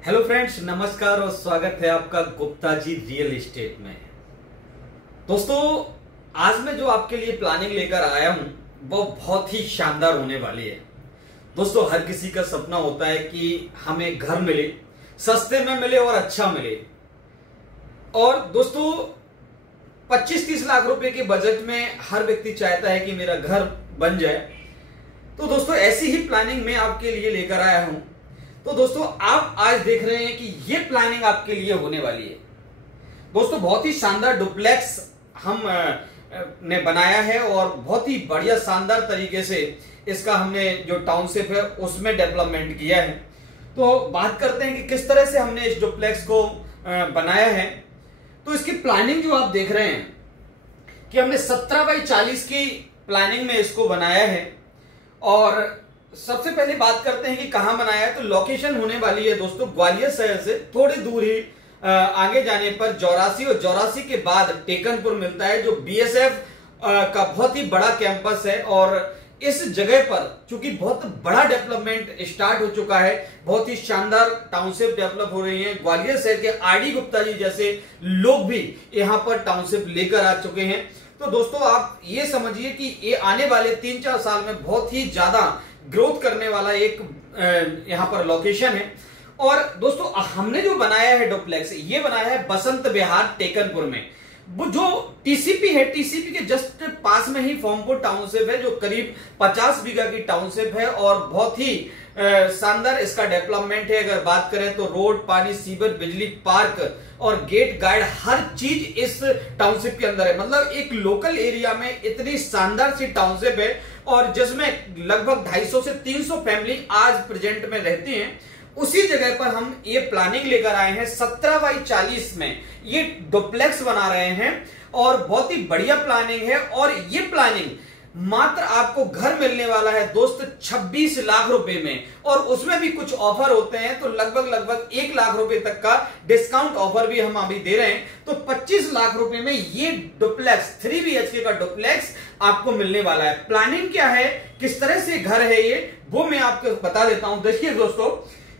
Hello friends, नमस्कार और स्वागत है आपका गुप्ता जी रियल एस्टेट में। दोस्तों, आज मैं जो आपके लिए प्लानिंग लेकर आया हूं वो बहुत ही शानदार होने वाली है। दोस्तों, हर किसी का सपना होता है कि हमें घर मिले, सस्ते में मिले और अच्छा मिले। और दोस्तों, 25-30 लाख रुपए के बजट में हर व्यक्ति चाहता है कि मेरा घर बन जाए। तो दोस्तों, ऐसी ही प्लानिंग मैं आपके लिए लेकर आया हूं। तो दोस्तों, आप आज देख रहे हैं कि ये प्लानिंग आपके लिए होने वाली है। दोस्तों, बहुत ही शानदार डुप्लेक्स हम ने बनाया है और बहुत ही बढ़िया शानदार तरीके से इसका हमने जो टाउनशिप है उसमें डेवलपमेंट किया है। तो बात करते हैं कि किस तरह से हमने इस डुप्लेक्स को बनाया है। तो इसकी प्लानिंग जो आप देख रहे हैं कि हमने 17x40 की प्लानिंग में इसको बनाया है। और सबसे पहले बात करते हैं कि कहां बनाया है। तो लोकेशन होने वाली है दोस्तों ग्वालियर शहर से थोड़ी दूर ही आगे जाने पर जौरासी, और जौरासी के बाद टेकनपुर मिलता है जो बीएसएफ का बहुत ही बड़ा कैंपस है। और इस जगह पर चूंकि बहुत बड़ा डेवलपमेंट स्टार्ट हो चुका है, बहुत ही शानदार टाउनशिप डेवलप हो रही है। ग्वालियर शहर के आरडी गुप्ता जी जैसे लोग भी यहां पर टाउनशिप लेकर आ चुके हैं। तो दोस्तों, आप ये समझिए कि ये आने वाले 3-4 साल में बहुत ही ज्यादा ग्रोथ करने वाला एक यहां पर लोकेशन है। और दोस्तों, हमने जो बनाया है डुप्लेक्स, ये बनाया है बसंत विहार टेकनपुर में। वो जो टीसीपी है, टीसीपी के जस्ट पास में ही फॉर्मपुर टाउनशिप है जो करीब 50 बीघा की टाउनशिप है और बहुत ही शानदार इसका डेवलपमेंट है। अगर बात करें तो रोड, पानी, सीवर, बिजली, पार्क और गेट गार्ड हर चीज इस टाउनशिप के अंदर है। मतलब एक लोकल एरिया में इतनी शानदार सी टाउनशिप है और जिसमें लगभग 250 से 300 फैमिली आज प्रेजेंट में रहती हैं। उसी जगह पर हम ये प्लानिंग लेकर आए हैं। 17x40 में ये डुप्लेक्स बना रहे हैं और बहुत ही बढ़िया प्लानिंग है। और ये प्लानिंग मात्र आपको घर मिलने वाला है दोस्त 26 लाख रुपए में, और उसमें भी कुछ ऑफर होते हैं। तो लगभग 1 लाख रुपए तक का डिस्काउंट ऑफर भी हम अभी दे रहे हैं। तो 25 लाख रुपए में ये डुप्लेक्स 3 BHK का डुप्लेक्स आपको मिलने वाला है। प्लानिंग क्या है, किस तरह से घर है ये, वो मैं आपको बता देता हूं। देखिए दोस्तों,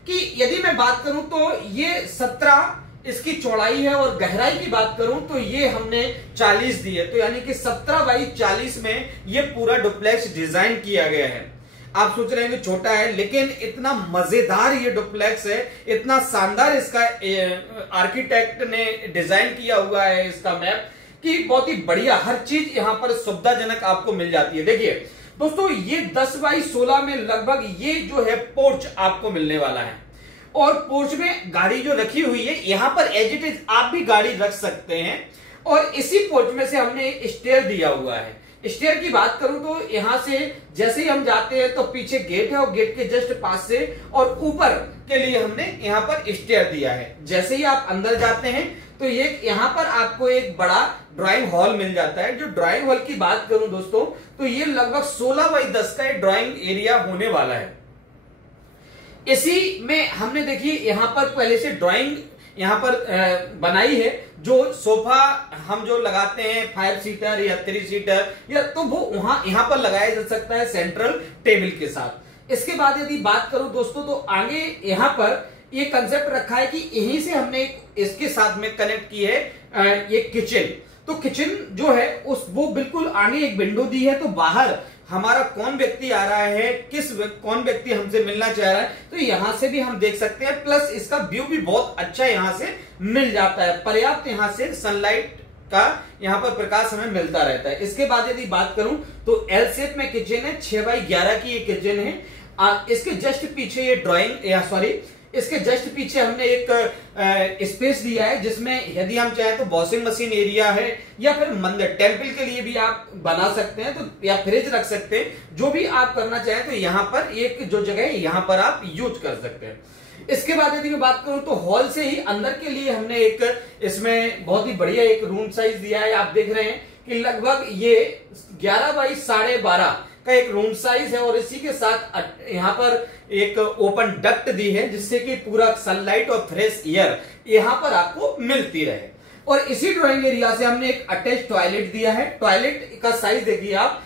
कि यदि मैं बात करूं तो ये 17 इसकी चौड़ाई है और गहराई की बात करूं तो ये हमने 40 दी है। तो यानी कि 17x40 में ये पूरा डुप्लेक्स डिजाइन किया गया है। आप सोच रहे हैं कि छोटा है, लेकिन इतना मजेदार ये डुप्लेक्स है, इतना शानदार इसका आर्किटेक्ट ने डिजाइन किया हुआ है इसका मैप, कि बहुत ही बढ़िया हर चीज यहां पर सुविधाजनक आपको मिल जाती है। देखिए दोस्तों, ये 10x16 में लगभग ये जो है पोर्च आपको मिलने वाला है। और पोर्च में गाड़ी जो रखी हुई है यहां पर एज इट इज आप भी गाड़ी रख सकते हैं। और इसी पोर्च में से हमने एक स्टेयर दिया हुआ है। स्टेयर की बात करूं तो यहां से जैसे ही हम जाते हैं तो पीछे गेट है और गेट के जस्ट पास से और ऊपर के लिए हमने यहां पर स्टेयर दिया है। जैसे ही आप अंदर जाते हैं तो ये यहां पर आपको एक बड़ा ड्राइंग हॉल मिल जाता है। जो ड्राइंग हॉल की बात करूं दोस्तों तो ये लगभग 16x10 का ड्राइंग एरिया होने वाला है। इसी में हमने देखिए यहां पर पहले से ड्राइंग यहां पर बनाई है। जो सोफा हम जो लगाते हैं 5 सीटर या 3 सीटर या, तो वो वहां यहां पर लगाया जा सकता है सेंट्रल टेबल के साथ। इसके बाद यदि बात करूं दोस्तों तो आगे यहां पर ये कंसेप्ट रखा है कि यहीं से हमने इसके साथ में कनेक्ट की है ये किचन। तो किचन जो है वो बिल्कुल आगे एक विंडो दी है। तो बाहर हमारा कौन व्यक्ति आ रहा है, कौन व्यक्ति हमसे मिलना चाह रहा है, तो यहां से भी हम देख सकते हैं। प्लस इसका व्यू भी बहुत अच्छा यहां से मिल जाता है। पर्याप्त यहां से सनलाइट का यहां पर प्रकाश हमें मिलता रहता है। इसके बाद यदि बात करूं तो एल शेप में किचन है, 6x11 की ये किचन है। इसके जस्ट पीछे ये इसके जस्ट पीछे हमने एक स्पेस दिया है जिसमें यदि हम चाहें तो वॉशिंग मशीन एरिया है, या फिर मंदिर टेंपल के लिए भी आप बना सकते हैं, तो या फ्रिज रख सकते हैं। जो भी आप करना चाहें तो यहाँ पर एक जो जगह है यहाँ पर आप यूज कर सकते हैं। इसके बाद यदि मैं बात करूं तो हॉल से ही अंदर के लिए हमने एक इसमें बहुत ही बढ़िया एक रूम साइज दिया है। आप देख रहे हैं कि लगभग ये 11x12.5 का एक रूम साइज है। और इसी के साथ यहाँ पर एक ओपन डक्ट दी है जिससे कि पूरा सनलाइट और फ्रेश एयर यहाँ पर आपको मिलती रहे। और इसी ड्राइंग एरिया से हमने एक अटैच टॉयलेट दिया है। टॉयलेट का साइज देखिए आप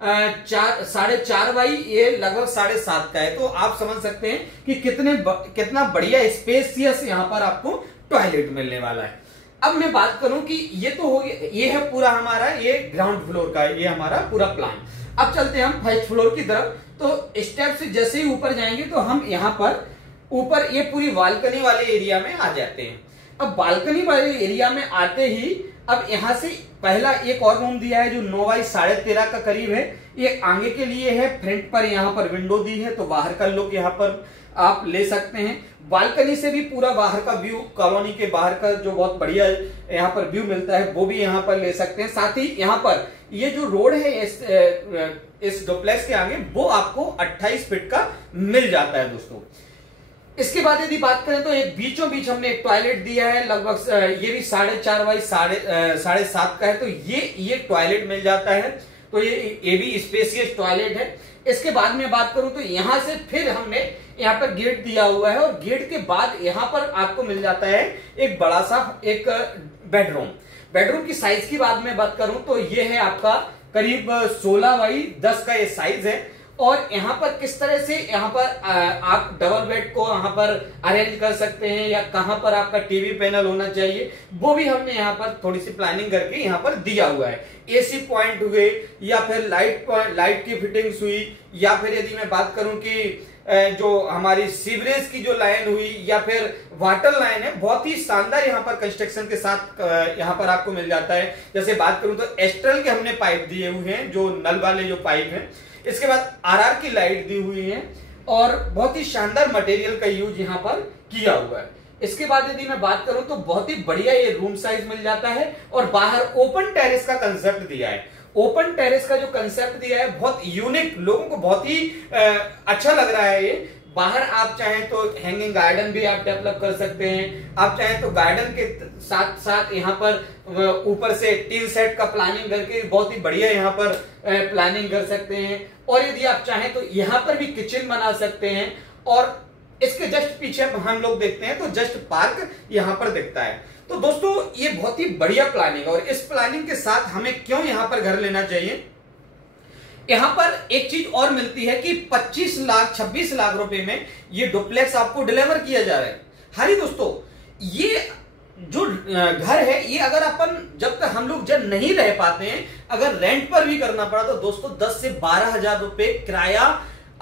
साढ़े चार बाई ये लगभग 7.5 का है। तो आप समझ सकते हैं कि कितना बढ़िया स्पेसियस यहाँ पर आपको टॉयलेट मिलने वाला है। अब मैं बात करूं कि ये तो हो गया, ये है पूरा हमारा ये ग्राउंड फ्लोर का ये हमारा पूरा प्लान। अब चलते हैं हम फर्स्ट फ्लोर की तरफ। तो स्टेप से जैसे ही ऊपर जाएंगे तो हम यहाँ पर ऊपर ये पूरी बालकनी वाले एरिया में आ जाते हैं। अब बालकनी वाले एरिया में आते ही अब यहाँ से पहला एक और रूम दिया है जो 9 बाई 13.5 का करीब है। ये आगे के लिए है, फ्रंट पर यहाँ पर विंडो दी है तो बाहर का लुक यहाँ पर आप ले सकते हैं। बालकनी से भी पूरा बाहर का व्यू, कॉलोनी के बाहर का जो बहुत बढ़िया यहाँ पर व्यू मिलता है वो भी यहाँ पर ले सकते हैं। साथ ही यहाँ पर ये जो रोड है इस डुप्लेक्स के आगे वो आपको 28 फीट का मिल जाता है दोस्तों। इसके बाद यदि बात करें तो एक बीचों बीच हमने एक टॉयलेट दिया है, लगभग ये भी 4.5 बाई 7.5 का है। तो ये टॉयलेट मिल जाता है। तो ये भी स्पेसियस टॉयलेट है। इसके बाद में बात करूं तो यहां से फिर हमने यहाँ पर गेट दिया हुआ है और गेट के बाद यहाँ पर आपको मिल जाता है एक बड़ा सा एक बेडरूम की साइज की बात करूं तो ये है आपका करीब 16 बाई 10 का ये साइज है। और यहाँ पर किस तरह से यहाँ पर आप डबल बेड को यहाँ पर अरेंज कर सकते हैं या कहाँ पर आपका टीवी पैनल होना चाहिए वो भी हमने यहाँ पर थोड़ी सी प्लानिंग करके यहाँ पर दिया हुआ है। एसी पॉइंट हुए या फिर लाइट की फिटिंग्स हुई या फिर यदि मैं बात करूं कि जो हमारी सीवरेज की जो लाइन हुई या फिर वाटर लाइन है, बहुत ही शानदार यहाँ पर कंस्ट्रक्शन के साथ यहाँ पर आपको मिल जाता है। जैसे बात करूं तो एस्ट्रल के हमने पाइप दिए हुए हैं जो नल वाले जो पाइप हैं। इसके बाद आरआर की लाइट दी हुई है और बहुत ही शानदार मटेरियल का यूज यहाँ पर किया हुआ है। इसके बाद यदि मैं बात करूं तो बहुत ही बढ़िया ये रूम साइज मिल जाता है और बाहर ओपन टेरेस का कंसेप्ट दिया है। ओपन टेरेस का जो कंसेप्ट दिया है बहुत यूनिक, लोगों को बहुत ही अच्छा लग रहा है ये। बाहर आप चाहें तो हैंगिंग गार्डन भी आप डेवलप कर सकते हैं। आप चाहें तो गार्डन के साथ साथ यहाँ पर ऊपर से टीन सेट का प्लानिंग करके बहुत ही बढ़िया यहाँ पर प्लानिंग कर सकते हैं। और यदि आप चाहें तो यहाँ पर भी किचन बना सकते हैं। और इसके जस्ट पीछे हम लोग देखते हैं तो जस्ट पार्क यहाँ पर दिखता है। तो दोस्तों ये बहुत ही बढ़िया प्लानिंग है और इस प्लानिंग के साथ हमें क्यों यहाँ पर घर लेना चाहिए। यहाँ पर एक चीज और मिलती है कि 26 लाख रुपए में ये डुप्लेक्स आपको डिलीवर किया जा रहा है। हारी दोस्तों, ये जो घर है ये अगर अपन जब तक हम लोग जब नहीं रह पाते हैं, अगर रेंट पर भी करना पड़ा तो दोस्तों 10 से 12 हजार रुपए किराया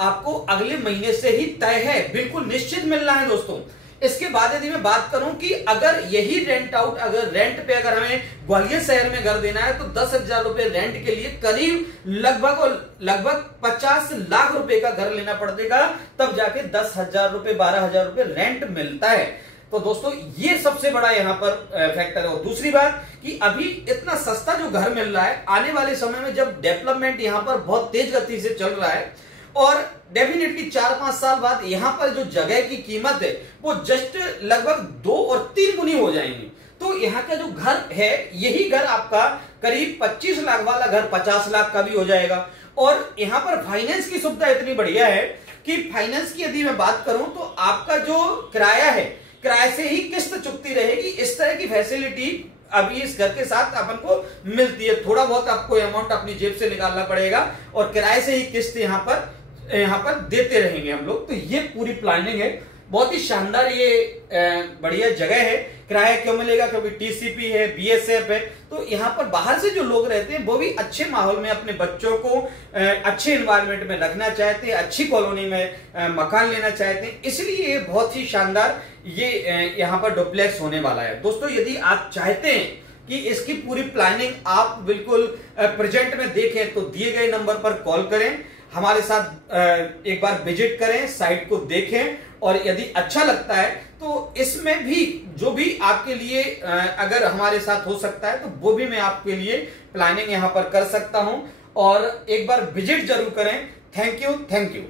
आपको अगले महीने से ही तय है, बिल्कुल निश्चित मिलना है दोस्तों। इसके बाद यदि मैं बात करूं कि अगर यही रेंट आउट, अगर रेंट पे अगर हमें ग्वालियर शहर में घर देना है तो 10,000 रुपए रेंट के लिए करीब लगभग 50 लाख रुपए का घर लेना पड़ेगा, तब जाके 10,000 रुपए 12,000 रुपए रेंट मिलता है। तो दोस्तों ये सबसे बड़ा यहाँ पर फैक्टर है। और दूसरी बात कि अभी इतना सस्ता जो घर मिल रहा है, आने वाले समय में जब डेवलपमेंट यहाँ पर बहुत तेज गति से चल रहा है और डेफिनेटली 4-5 साल बाद यहाँ पर जो जगह की कीमत है वो जस्ट लगभग 2 और 3 गुनी हो जाएंगी। तो यहाँ का जो घर है यही घर आपका करीब 25 लाख वाला घर 50 लाख का भी हो जाएगा। और यहाँ पर फाइनेंस की सुविधा इतनी बढ़िया है कि फाइनेंस की यदि मैं बात करूं तो आपका जो किराया है, किराए से ही किस्त चुकती रहेगी। इस तरह की फैसिलिटी अभी इस घर के साथ अपन को मिलती है। थोड़ा बहुत आपको अमाउंट अपनी जेब से निकालना पड़ेगा और किराए से ही किस्त यहाँ पर देते रहेंगे हम लोग। तो ये पूरी प्लानिंग है, बहुत ही शानदार ये बढ़िया जगह है। किराया क्यों मिलेगा? क्योंकि टीसीपी है, बीएसएफ है। तो यहाँ पर बाहर से जो लोग रहते हैं वो भी अच्छे माहौल में अपने बच्चों को अच्छे एनवायरनमेंट में रखना चाहते हैं, अच्छी कॉलोनी में मकान लेना चाहते हैं, इसलिए ये बहुत ही शानदार ये यहाँ पर डुप्लेक्स होने वाला है। दोस्तों यदि आप चाहते हैं कि इसकी पूरी प्लानिंग आप बिल्कुल प्रेजेंट में देखें तो दिए गए नंबर पर कॉल करें, हमारे साथ एक बार विजिट करें, साइट को देखें और यदि अच्छा लगता है तो इसमें भी जो भी आपके लिए अगर हमारे साथ हो सकता है तो वो भी मैं आपके लिए प्लानिंग यहां पर कर सकता हूं। और एक बार विजिट जरूर करें। Thank you.